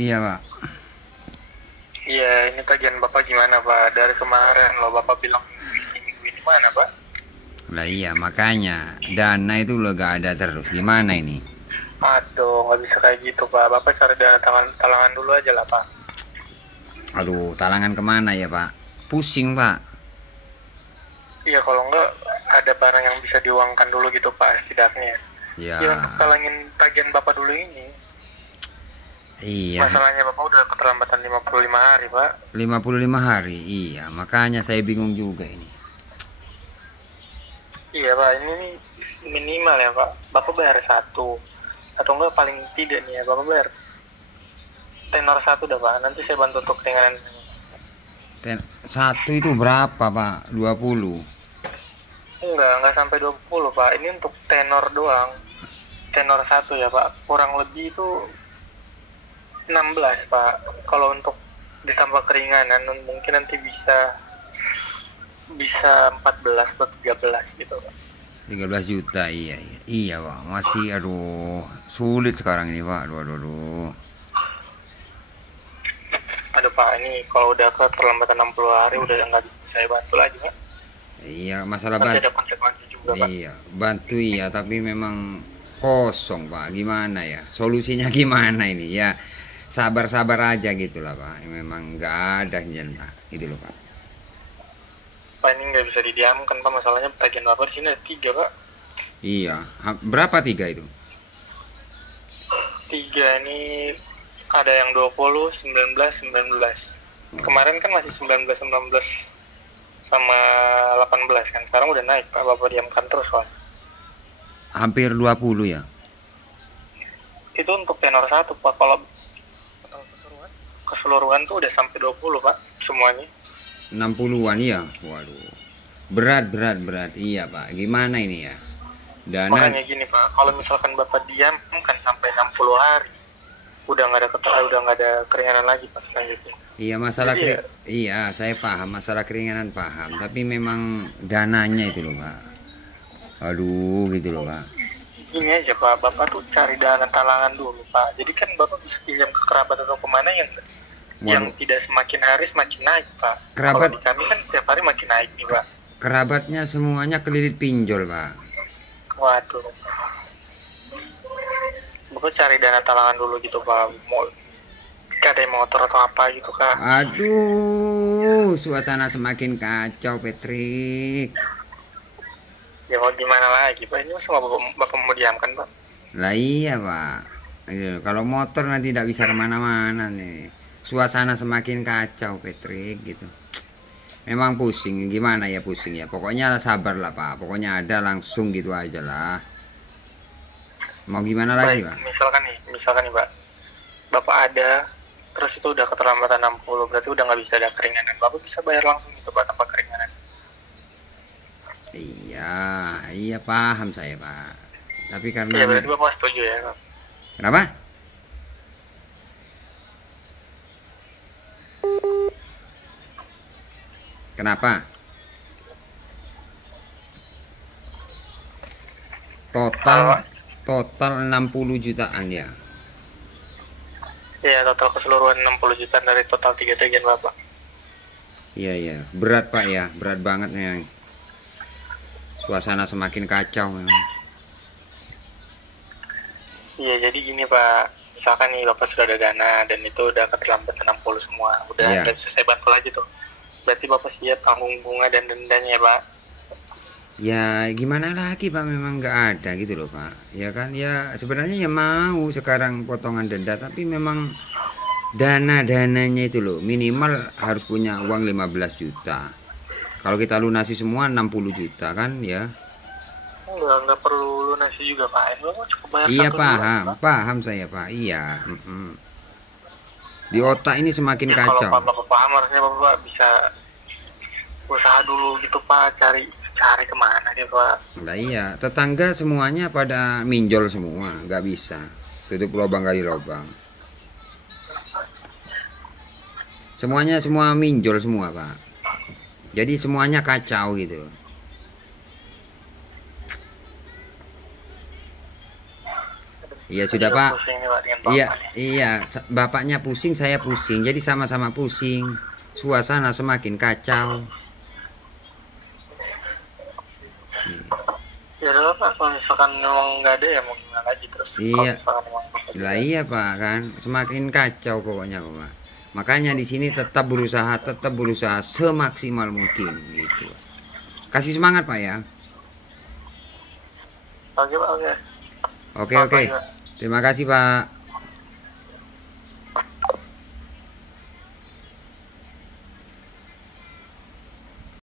Iya Pak. Iya, ini tagihan Bapak gimana Pak? Dari kemarin loh Bapak bilang minggu ini mana Pak? Lah iya makanya dana itu lo gak ada terus. Gimana ini? Aduh, nggak bisa kayak gitu Pak. Bapak cari dana talangan dulu aja lah Pak. Aduh, talangan kemana ya Pak? Pusing Pak. Iya, kalau nggak ada barang yang bisa diuangkan dulu gitu Pak setidaknya. Ya, Ya untuk talangin tagihan Bapak dulu ini. iya. Masalahnya Bapak udah keterlambatan 55 hari Pak. 55 hari. Iya, makanya saya bingung juga ini. Iya Pak, ini nih minimal ya Pak. Bapak bayar satu. Atau enggak paling tidak nih ya Bapak bayar tenor satu dah Pak. Nanti saya bantu untuk keringanan. Satu itu berapa Pak? 20. Enggak sampai 20 Pak. Ini untuk tenor doang. Tenor satu ya Pak. Kurang lebih itu 16 Pak. Kalau untuk ditambah keringanan mungkin nanti bisa 14 atau 13 gitu Pak. 13 juta, iya iya. Iya Pak, masih aduh sulit sekarang ini Pak. Aduh. Aduh Pak, ini kalau udah keterlambatan 60 hari udah nggak bisa saya bantu lagi Pak. Iya, masalah Nanti bantu. ada konsekuensi juga Pak. Iya, bantu iya, tapi memang kosong Pak. Gimana ya? Solusinya gimana ini? Ya sabar-sabar aja gitulah Pak. Memang nggak ada jalan Pak. Gitu loh Pak. Pak, ini nggak bisa didiamkan Pak. Masalahnya tagihan Bapak di sini ada 3 Pak. Iya, berapa 3 itu? 3 ini ada yang 20, 19, 19. Kemarin kan masih 19, 19 sama 18 kan. Sekarang udah naik Pak. Bapak diamkan terus Pak. Hampir 20 ya. Itu untuk tenor satu Pak. Kalau keseluruhan tuh udah sampai 20 Pak semuanya. 60-an ya. Waduh. Berat. Iya Pak. Gimana ini ya? Dana. Makanya gini Pak, kalau misalkan Bapak diam kan sampai 60 hari udah nggak ada keringanan lagi Pak selanjutnya. Iya masalah Jadi ya, iya saya paham masalah keringanan paham tapi memang dananya itu loh Pak. Aduh gitu loh Pak. gini aja Pak, Bapak tuh cari dana talangan dulu Pak. Jadi kan Bapak bisa pinjam ke kerabat atau kemana yang Waduh, tidak semakin hari semakin naik Pak. kerabat Kalau di kami kan setiap hari makin naik nih Pak. kerabatnya semuanya kelilit pinjol Pak. Waduh. Bapak cari dana talangan dulu gitu Pak. Mau ada motor atau apa gitu Kak. Aduh suasana semakin kacau Patrick. Ya mau gimana lagi Pak, ini semua Bapak mau diamkan Pak. Lah iya Pak. Iya, kalau motor nanti tidak bisa kemana-mana nih. Suasana semakin kacau Patrick gitu. Memang pusing, gimana ya pusing ya. Pokoknya sabar lah Pak. Pokoknya ada langsung gitu aja lah. Mau gimana lagi Baik, Pak? misalkan nih Pak, Bapak ada, terus itu udah keterlambatan 60, berarti udah nggak bisa ada keringanan. Bapak bisa bayar langsung gitu Pak, tanpa keringanan. Iya paham saya Pak. Tapi karena Iya, berarti Bapak setuju ya Pak? kenapa? Kenapa? Halo, Pak? Total 60 jutaan ya. Iya, total keseluruhan 60 juta dari total 3 tagihan Bapak. Iya. Berat Pak ya, berat banget memang. Suasana semakin kacau memang. Iya, jadi gini Pak, misalkan nih Bapak sudah ada dana dan itu udah keterlambatan 60 semua, udah Iya. nggak bisa saya bantu lagi tuh. Berarti Bapak siap tanggung bunga dan dendanya ya Pak. Ya gimana lagi Pak, memang nggak ada gitu loh Pak. Ya kan ya sebenarnya ya mau sekarang potongan denda tapi memang dananya itu loh minimal harus punya uang 15 juta. Kalau kita lunasi semua 60 juta kan ya. Nggak perlu lunasi juga Pak, ini Bapak cukup bayar Iya satu dulu aja, Pak. paham saya Pak. Iya. Di otak ini semakin Ya kalau kacau. Bapak paham harusnya Bapak bisa usaha dulu gitu Pak, cari kemana gitu Pak. Lah iya, tetangga semuanya pada minjol semua, nggak bisa. Tutup lubang kali lubang. Semuanya semua minjol semua Pak. Jadi semuanya kacau gitu. Iya sudah Juga Pak. pusing nih Pak dengan Iya, bapak nih. iya, bapaknya pusing, saya pusing. Jadi sama-sama pusing. Suasana semakin kacau. Ya udah Pak, kalau misalkan memang nggak ada ya mau gimana lagi terus. Kalau Iya. misalkan memang bapak Lah juga. iya Pak kan, semakin kacau pokoknya kok Pak. Makanya di sini tetap berusaha semaksimal mungkin gitu. Kasih semangat Pak ya. Oke Pak, oke. Oke Selamat oke. pagi, Pak. Terima kasih Pak.